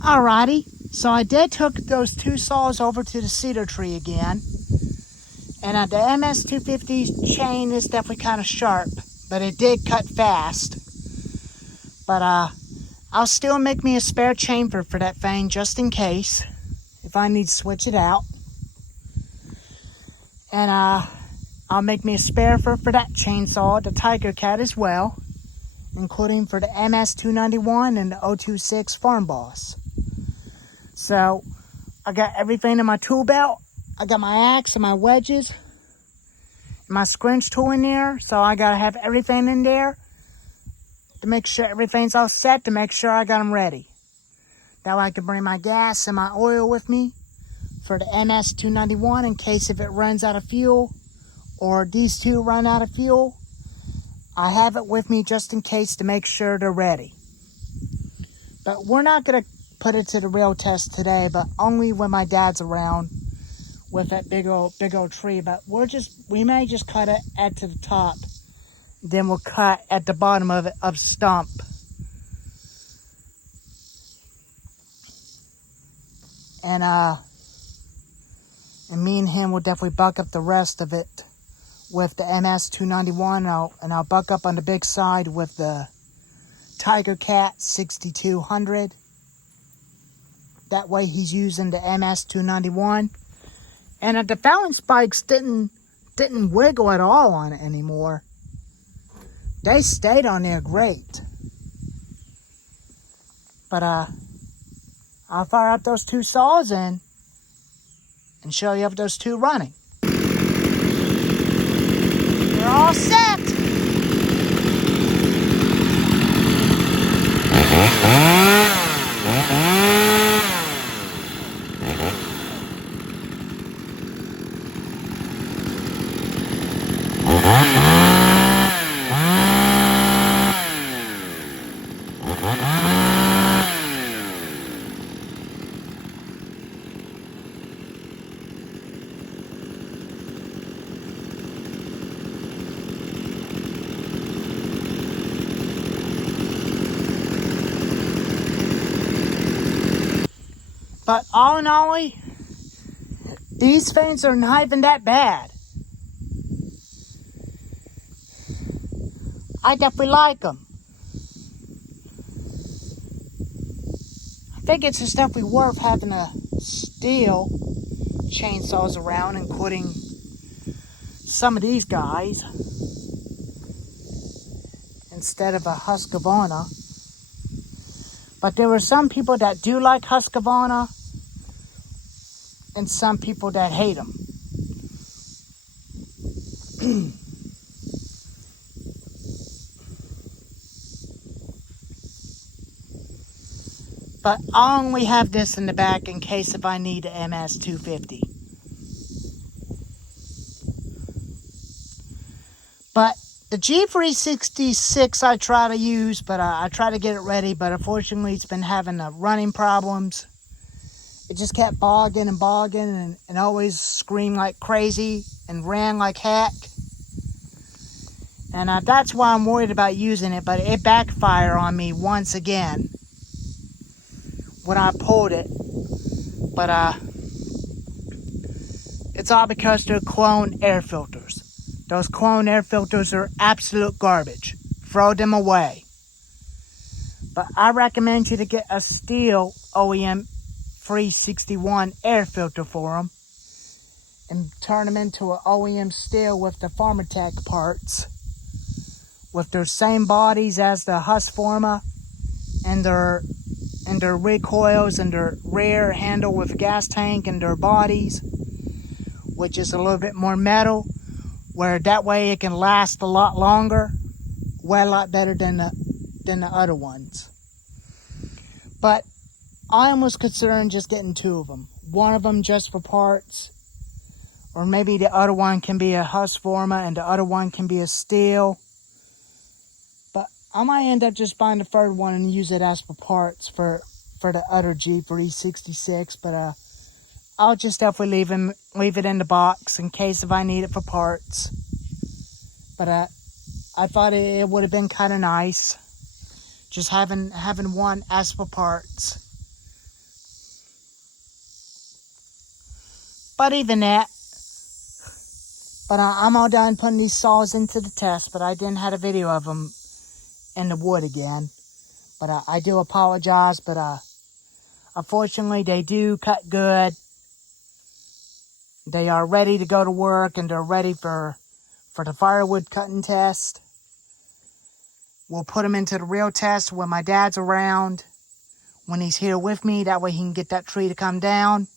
Alrighty, so I did took those two saws over to the cedar tree again. And the MS-250's chain is definitely kind of sharp, but it did cut fast. But I'll still make me a spare chamfer for that thing just in case, if I need to switch it out. And I'll make me a spare for that chainsaw, the Tiger Cat as well, including for the MS-291 and the 026 Farm Boss. So I got everything in my tool belt. I got my axe and my wedges and my scrunch tool in there. So I got to have everything in there to make sure everything's all set, to make sure I got them ready. That way I can bring my gas and my oil with me for the MS-291 in case if it runs out of fuel or these two run out of fuel. I have it with me just in case to make sure they're ready. But we're not going to put it to the real test today, but only when my dad's around with that big old tree. But we may just cut it at to the top, then we'll cut at the bottom of it of stump. And me and him will definitely buck up the rest of it with the MS-291, and I'll buck up on the big side with the Tiger Cat 6200. That way he's using the MS-291. And the Fallon spikes didn't wiggle at all on it anymore. They stayed on there great. But I'll fire up those two saws and show you up those two running. They're all set. But all in all, these things are not even that bad. I definitely like them. I think it's just definitely worth having a steel chainsaws around, including some of these guys, instead of a Husqvarna. But there were some people that do like Husqvarna and some people that hate them. But I only have this in the back in case if I need the MS-250. But the G366 I try to use, but I try to get it ready, but unfortunately it's been having running problems. It just kept bogging and always screamed like crazy and ran like heck. And that's why I'm worried about using it, but it backfired on me once again when I pulled it. But it's all because they're clone air filters. Those clone air filters are absolute garbage. Throw them away. But I recommend you to get a steel OEM 361 air filter for them and turn them into an OEM steel with the Pharmatech parts, with their same bodies as the Husqvarna, and their recoils and their rear handle with a gas tank and their bodies, which is a little bit more metal, where that way it can last a lot longer, way a lot better than the other ones. But I was considering just getting two of them. One of them just for parts, or maybe the other one can be a Husqvarna and the other one can be a steel. But I might end up just buying the third one and use it as for parts for the other G366. But I'll just definitely leave it in the box in case if I need it for parts. But I thought it would have been kind of nice just having one as for parts. But even that. But I'm all done putting these saws into the test, but I didn't have a video of them in the wood again. But I do apologize, but unfortunately they do cut good. They are ready to go to work, and they're ready for the firewood cutting test. We'll put them into the real test when my dad's around, when he's here with me. That way he can get that tree to come down.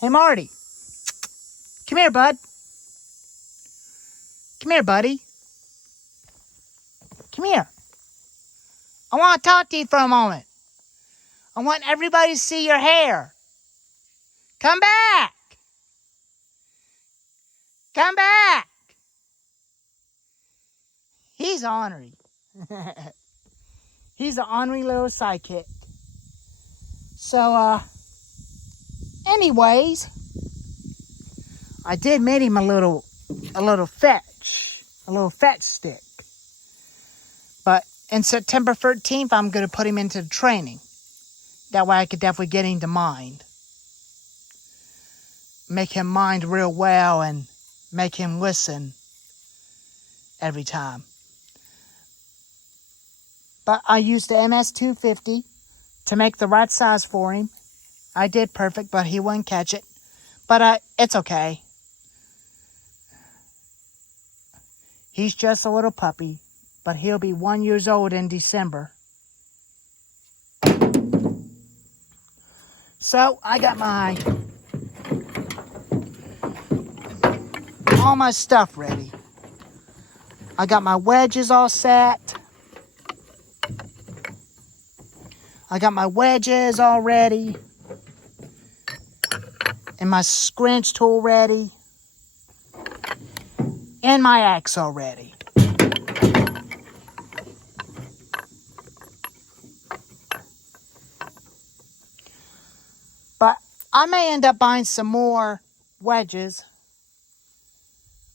Hey, Marty. Come here, bud. Come here, buddy. Come here. I want to talk to you for a moment. I want everybody to see your hair. Come back. Come back. He's ornery. He's an ornery little sidekick. So, anyways, I did make him a little fetch stick. But in September 13th, I'm going to put him into training. That way I could definitely get him to mind. Make him mind real well and make him listen every time. But I used the MS-250 to make the right size for him. I did perfect, but he wouldn't catch it. But it's okay. He's just a little puppy, but he'll be 1 year old in December. So I got all my stuff ready. I got my wedges all set. I got my wedges all ready. And my scrunch tool ready. And my axe all ready. But I may end up buying some more wedges.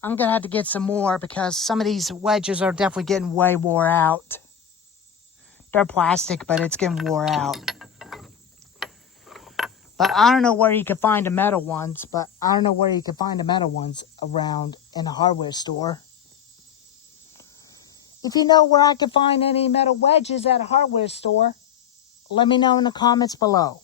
I'm going to have to get some more because some of these wedges are definitely getting way wore out. They're plastic, but it's getting wore out. But I don't know where you can find the metal ones. Around in a hardware store. If you know where I can find any metal wedges at a hardware store, let me know in the comments below.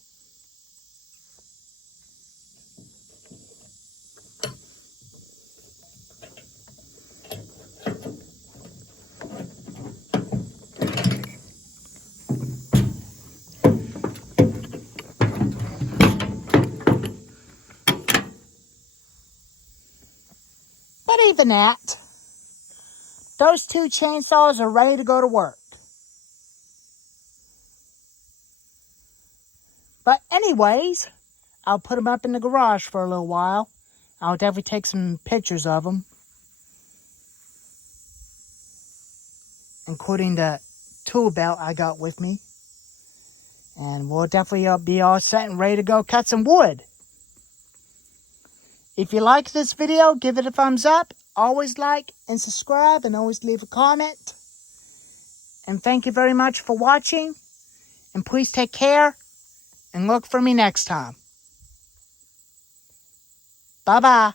But even that, those two chainsaws are ready to go to work. But anyways, I'll put them up in the garage for a little while. I'll definitely take some pictures of them, including the tool belt I got with me. And we'll definitely be all set and ready to go cut some wood. If you like this video, give it a thumbs up. Always like and subscribe, and always leave a comment. And thank you very much for watching. And please take care and look for me next time. Bye-bye.